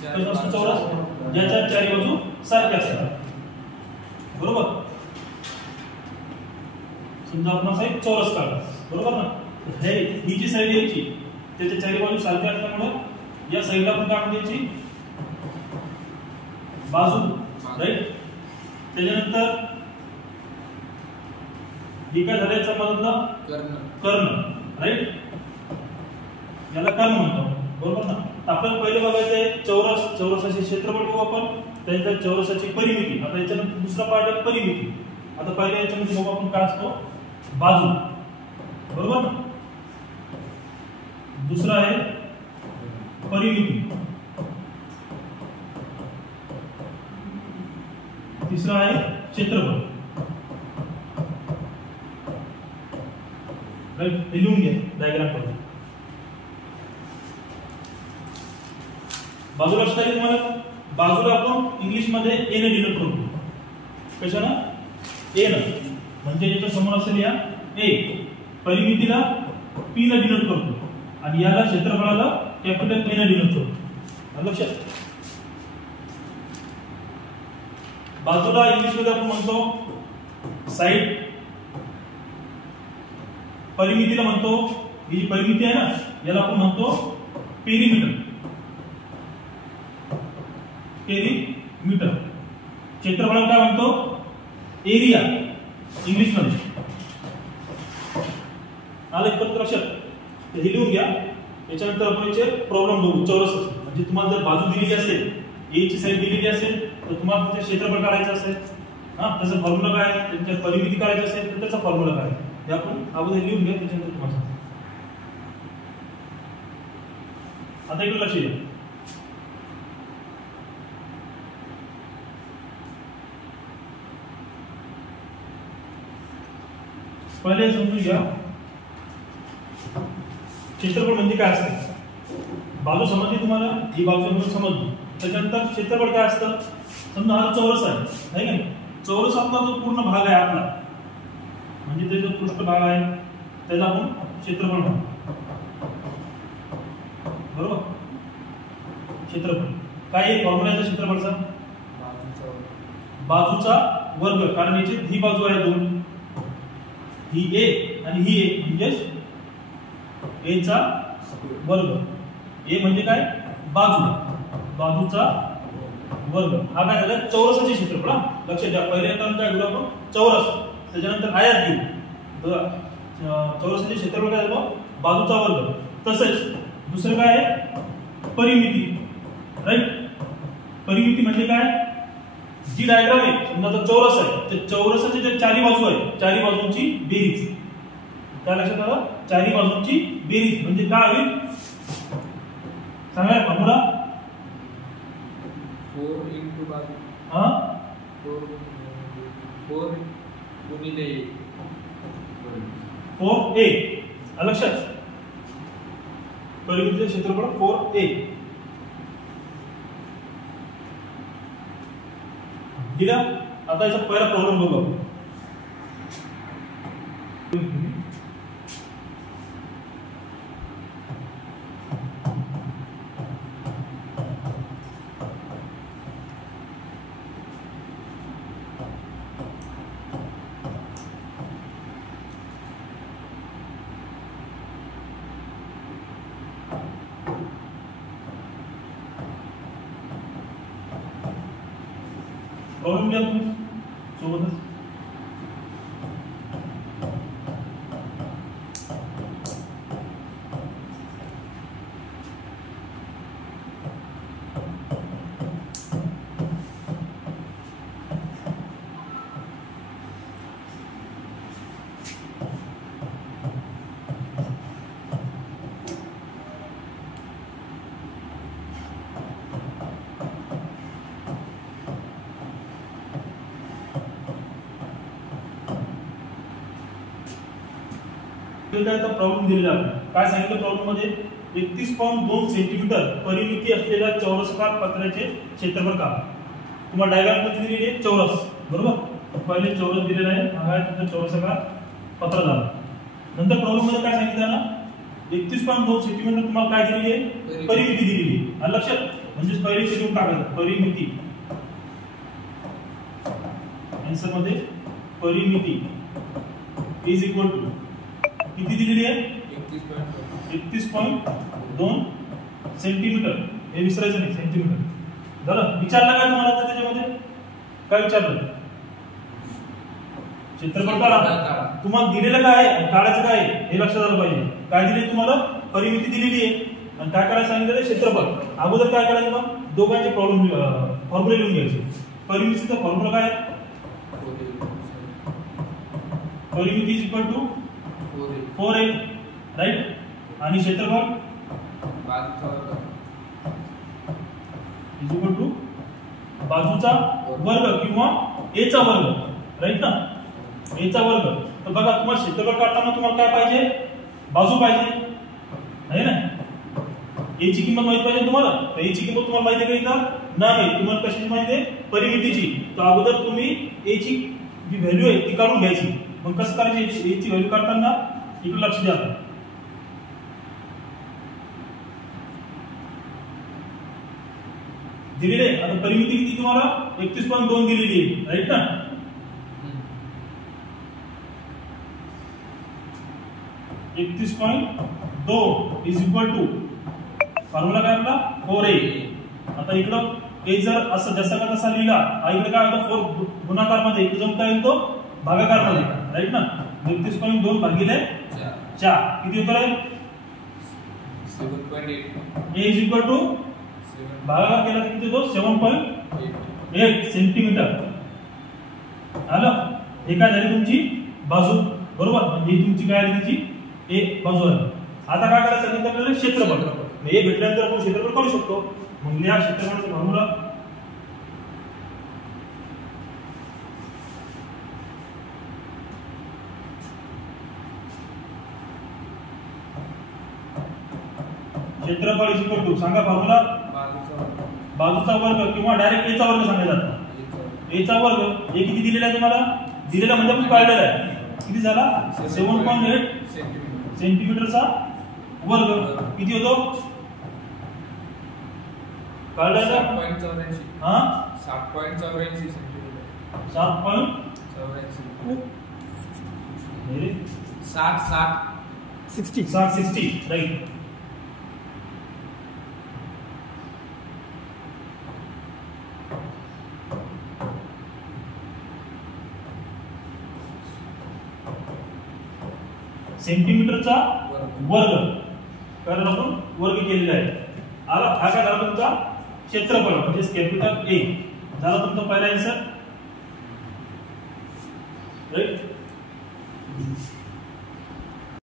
कसं असतं चौरस ज्याच्या चारी बाजू सारख्या असतात. बरोबर. समजा आपण असा एक चौरस काढला, बरोबर ना. हे ही जी साईड यायची त्याच्या चारी बाजू सारख्या असल्यामुळे या साईडला आपण काय म्हणायची बाजू, राईट. त्याच्यानंतर ही काय झालं याचा मधला कर्ण, राईट. याला कर्ण म्हणतो, बरोबर ना. आपण पहिले बघायचंय चौरस, चौरसाचे क्षेत्रफळ बघू आपण, त्यानंतर चौरसाची परिमिती. आता याच्यानंतर दुसरा पार्ट आहे परिमिती. आता पहिले याच्यामध्ये बघू आपण काय असतो बाजू, बरोबर ना. दुसरा आहे परिमिती, तिसरा आहे क्षेत्रफळ, राईट. लिहून घ्या डायग्राम मध्ये. बाजूला लक्षात आहे तुम्हाला, बाजूला आपण इंग्लिश मध्ये ए ने डिनोट करतो. कशाला? ए न, म्हणजे याच्या समोर असेल या ए. परिमितीला पी ने डिनोट करतो आणि याला क्षेत्रफळाला कॅपिटल ए ने डिनोट करतो. लक्षात. बाजूला इंग्लिश मध्ये आपण म्हणतो साइड, परिमितीला म्हणतो, ही जी परिमिती आहे ना याला आपण म्हणतो पेरिमीटर. पेरिमीटर. क्षेत्रफळ काय म्हणतो एरिया इंग्लिश मध्ये. आलं एक लक्षात. हे लिहून घ्या. याच्यानंतर आपण याचे प्रॉब्लेम बघू. चौरस म्हणजे तुम्हाला जर बाजू दिलेली असेल, ए ची साईड दिलेली असेल तर तुम्हाला त्याचे क्षेत्रफळ काढायचं असेल, हा त्याचा फॉर्म्युला काय, त्याची परिमिती काढायची असेल तर त्याचा फॉर्म्युला काय, हे आपण अगोदर लिहून घ्या. त्याच्यानंतर तुम्हाला आता इकडे लक्ष द्या. पहिले समजून घ्या क्षेत्रफळ म्हणजे काय असतं. बाजू समजली तुम्हाला, ही बाजू समजली. त्याच्यानंतर क्षेत्रफळ काय असतं. समजा हा चौरस आहे का नाही. चौरसातला जो पूर्ण भाग आहे आपला, म्हणजे त्याचा पृष्ठभाग आहे, त्याला आपण क्षेत्रफळ म्हणतो. बरोबर. क्षेत्रफळ काय आहे फॉर्म्युला आहे क्षेत्रफळाचा? बाजूचा वर्ग. कारण याची ही बाजू आहे दोन, ही ए आणि ही ए, म्हणजे ए चा वर्ग. ए म्हणजे काय बाजू, बाजूचा वर्ग. हा काय झाला चौरसाचे क्षेत्रफळ. लक्षात घ्या. पहिले टर्म काय घेऊ आपण चौरस, त्याच्यानंतर आयत घेऊ. चौरसाचे क्षेत्रफळ काय झालं बाजूचा वर्ग. तसेच दुसरं काय आहे परिमिती, राईट. परिमिती म्हणजे काय, जी डायग्राम आहे समजा तो चौरस आहे, त्या चौरसाचे जे चारी बाजू आहे, चारी बाजूंची बेरीज. काय लक्षात आलं? चारी बाजूंची बेरीज म्हणजे काय होईल सांगा फॉर्म्युला. 4 into बाजू, हा 4 गुणिले 4a. लक्षात. परिमितीचे क्षेत्रफळ 4a. दिला. आता याचा पहिला प्रॉब्लेम बघू. प्रॉब्लेम घ्या तुम्ही सोबतच. प्रॉब्लेम दिलेला आहे. काय सांगितलं प्रॉब्लेम मध्ये 31.2 सेंटीमीटर परिमिती असलेल्या चौरसाकार पत्र्याचे क्षेत्रफळ का. तुम्हाला डायग्राम मध्ये दिलेली आहे चौरस, बरोबर. पहिले चौरस दिलेला आहे, हा आहे तुमचा चौरसाकार पत्र झाला. नंतर प्रॉब्लेम मध्ये काय सांगितलं ना 31.2 सेंटीमीटर तुम्हाला काय दिलेली आहे परिमिती दिलेली आहे आणि लक्षात म्हणजे परिमिती देऊन टाकायचं परिमिती आन्सर मध्ये परिमिती इज इक्वल टू किती दिलेली आहे 31.2 सेंटीमीटर हे विसरायचं नाही सेंटीमीटर झालं विचारलं काय तुम्हाला आता त्याच्यामध्ये काय विचारलं क्षेत्रफळ काढा तुम्हाला दिलेलं काय आहे काढायचं काय आहे हे लक्षात आलं पाहिजे काय दिले तुम्हाला परिमिती दिलेली आहे आणि काय करायचं सांगितलं क्षेत्रफळ अगोदर काय करायचं मग दोघांचे फॉर्म्युले लिहून घ्यायचे परिमितीचा फॉर्म्युला काय आहे परिमिती is equal to 4a right आणि क्षेत्रफळ इज इक्वल टू बाजूचा वर्ग किंवा a चा वर्ग राईट ना a चा वर्ग तर बघा तुम्हाला क्षेत्रफळ काढताना तुम्हाला काय पाहिजे बाजू पाहिजे आहे ना a ची किंमत माहिती पाहिजे तुम्हाला तर a ची किंमत तुम्हाला माहिती आहे का नाही तुम्हाला कशाची माहिती आहे परिमितीची तर अगोदर तुम्ही a ची जी व्हॅल्यू आहे ती काढून घ्यायची मग कसं करायची a ची व्हॅल्यू काढताना इकडे लक्ष द्या दिलेले आता परिमिती किती तुम्हाला 31.2 दिलेली आहे राईट ना (31.2 इज इक्वल टू फॉर्म्युला काय आपला 4a आता इकडं a जर असं जसा का तसा लिहिला इकडे काय होतं 4 गुणाकार मध्ये इकडे जाऊन काय येतो भागाकार मध्ये राईट ना 31.2 भागिले 4 किती होतं रे 7.8 a इज इक्वल टू भागाकार केला तर किती होतो 7.8 सेंटीमीटर आलं हे काय झाली तुमची बाजू बरोबर म्हणजे ही तुमची काय आली त्याची एक बाजू आहे आता काय करायचं सांगितलं आपल्याला क्षेत्रफळ हे भेटल्यानंतर आपण क्षेत्रफळ काढू शकतो मग या क्षेत्रफळाचा फॉर्म्युला क्षेत्रफळ इज इक्वल टू सांगा फॉर्म्युला बाजूचा वर्ग किंवा डायरेक्ट a चा वर्ग सांगायचा a चा वर्ग हे किती दिलेला आहे तुम्हाला दिलेला म्हणजे आपण काढलेला आहे किती झाला 7.8 सेंटीमीटरचा वर्ग किती होतो काढलेला 7.84 हां 7.84 सेंटीमीटर 60 राईट सेंटीमीटरचा वर्ग कारण आपण वर्ग केलेला आहे आला हा काय झाला तुमचा क्षेत्रफळ म्हणजे कॅपिटल A झाला तुमचा पहिला आन्सर राईट